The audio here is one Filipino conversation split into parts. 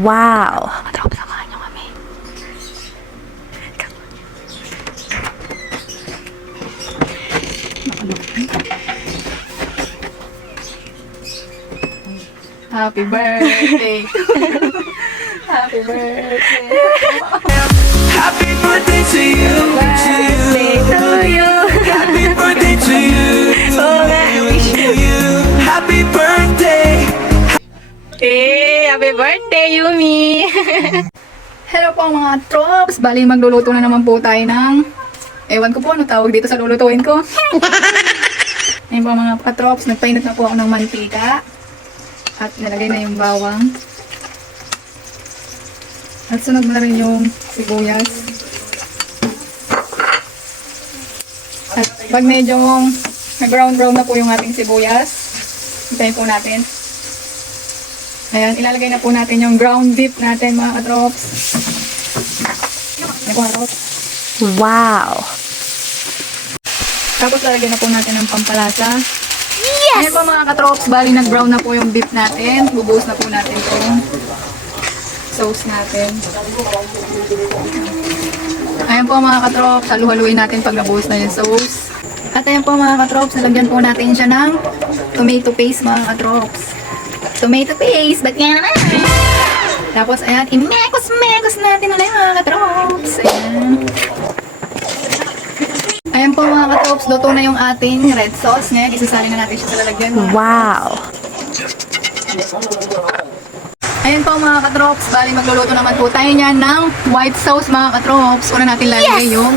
Wow! Katrop, samahan nyo kami. Happy birthday! Happy birthday! Happy birthday to you, To you! Happy birthday to you. Oo nga, wish you. Happy birthday. Happy birthday, Yumi! Hello po mga trops! Bali magluluto na naman po tayo ng... Ewan ko po ano tawag dito sa lulutuin ko. Ayun po mga katrops, nagpainit na po ako ng mantika. At nilagay na yung bawang. At sunod na rin yung sibuyas. At pag medyo nag-brown na po yung ating sibuyas, hintayin po natin. Ayan, ilalagay na po natin yung ground beef natin mga katrops. Ayan po katrops. Wow! Tapos lalagyan na po natin ng pampalasa. Yes! Ayan po mga katrops, bali nag-brown na po yung beef natin. Bubuhos na po natin itong sauce natin. Ayan po mga katrops, halu-haluin natin pag nabuhos na yung sauce. At ayan po mga katrops, nalagyan po natin siya ng tomato paste mga katrops. Tomato paste, ba't yan naman? Tapos ayan, imekos-mekos natin ulit mga katrops. Ayan. Ayan po mga katrops, luto na yung ating red sauce. Ngayon, isasalin na natin siya sa lalagyan. Wow! Ayan po mga katrops, bali magluluto naman po tayo niyan ng white sauce mga katrops. Una natin lalagay yung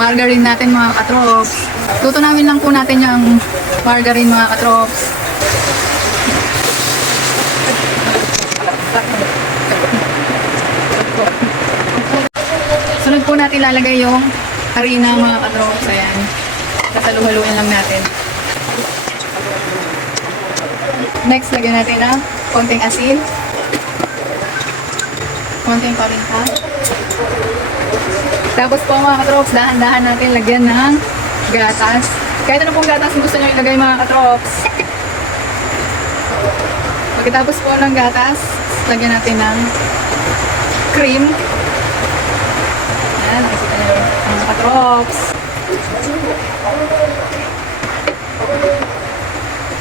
margarine natin mga katrops. Luto namin lang po natin yung margarine mga katrops. Sunod po natin lalagay yung harina mga katrops. Ayan. Kasaluhaluin lang natin. Next, lagyan natin ng konting asin. Konting paminta. Tapos po mga katrops, dahan-dahan natin lagyan ng gatas. Kahit ano pong gatas gusto nyo ilagay mga katrops. Pagkatapos po ng gatas, lagyan natin ng cream. Ayan, nakikita nyo mga katrops.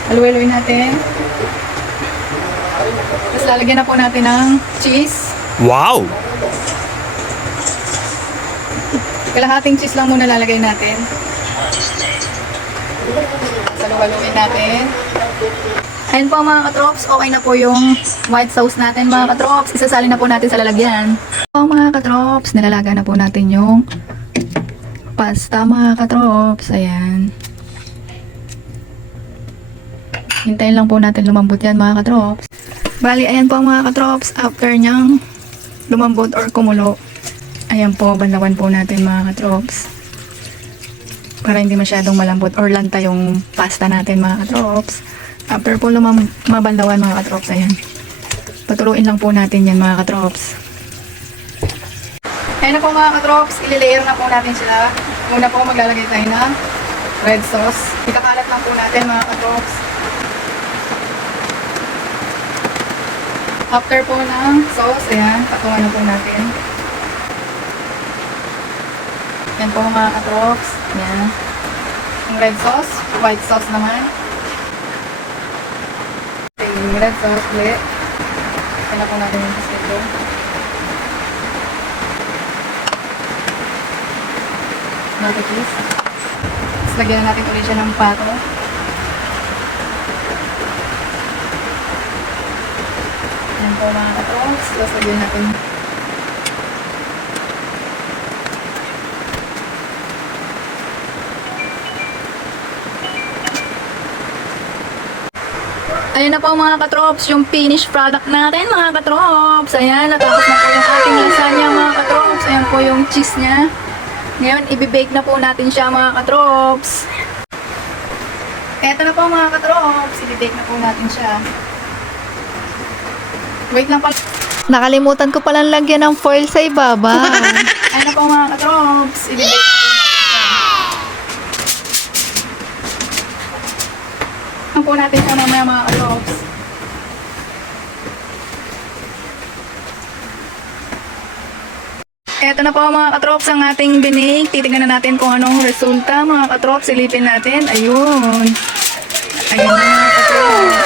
Haluin natin. Tapos lalagyan na po natin ng cheese. Wow. Kalahating cheese lang muna lalagay natin. Haluin natin. Ayun po mga katrops, okay na po yung white sauce natin mga katrops. Isasalin na po natin sa lalagyan. So mga katrops, nilalaga na po natin yung pasta mga katrops. Ayan. Hintayin lang po natin lumambot yan mga katrops. Bali, ayan po mga katrops, after nyang lumambot or kumulo, ayan po, banlawan po natin mga katrops. Para hindi masyadong malambot or lanta yung pasta natin mga katrops. After po mabanlawan mga katrops, ayan. Patuluin lang po natin yan mga katrops. Ayan na po mga katrops, ililayer na po natin sila. Una po maglalagay tayo ng red sauce. Ikakalat lang po natin mga katrops. After po ng sauce, ayan, patungan na po natin. Ayan po mga katrops. Ayan. Yung red sauce, white sauce naman. Yung red sauce ulit. Ayan na po natin yung biscuito. Natin please. Tapos lagyan na natin ulit siya ng pato. Ayan po mga katrops. Tapos lagyan natin. Ayan na po mga katrops, yung finished product natin mga katrops. Ayan, natapos na po yung ating lasagna mga katrops. Ayan po yung cheese niya. Ngayon, ibibake na po natin siya mga katrops. Eto na po mga katrops, ibibake na po natin siya. Wait lang pa. Nakalimutan ko palang lagyan ng foil sa ibaba. Ayan na po mga katrops, ibibake na po natin siya. Po natin siya mamaya mga katrops. Eto na po mga katrops ang ating binig. Titignan na natin kung anong resulta mga katrops. Silipin natin. Ayun. Ayan na mga katrops.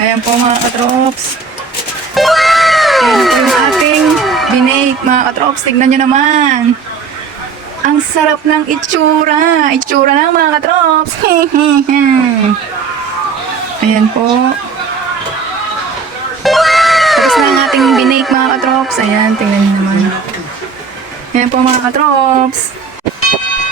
Ayan po mga katrops. Ayan po yung ating binig mga katrops. Tignan nyo naman. Ang sarap ng itsura. Itsura ng mga katrops. Ayan po. Tapos na ang ating binake mga katrops. Ayan, tingnan nyo naman. Ayan po mga katrops.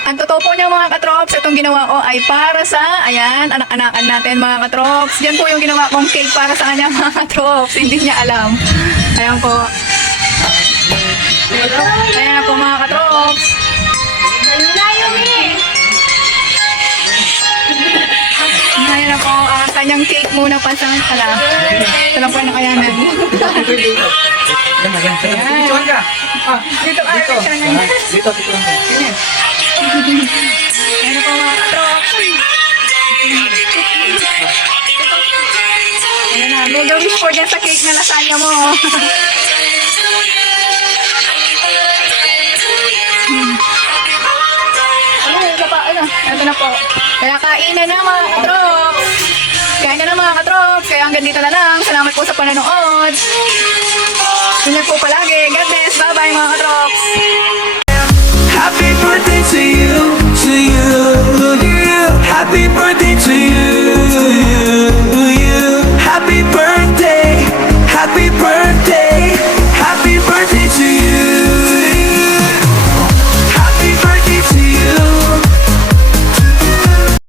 Ang totoo po niya mga katrops, itong ginawa ko ay para sa, ayan, anak-anakan natin mga katrops. Yan po yung ginawa kong cake para sa kanya mga katrops. Hindi niya alam. Ayan po. Ayan po mga katrops. Ayan na po, ang kanyang cake muna pa sa hala. Ito lang po yung nakayanan. Dito, dito. Ayan na po mga katrops. Ayan na, mega wish po dyan sa cake na lasagna mo. Ito na po. Kaya kainan na mga katrops. Kain na mga katrops. Kaya hanggang dito na lang. Salamat po sa panonood. Ingat po palagi. God bless. Bye-bye mga katrops. Happy birthday to you, to you, to you. Happy birthday to you.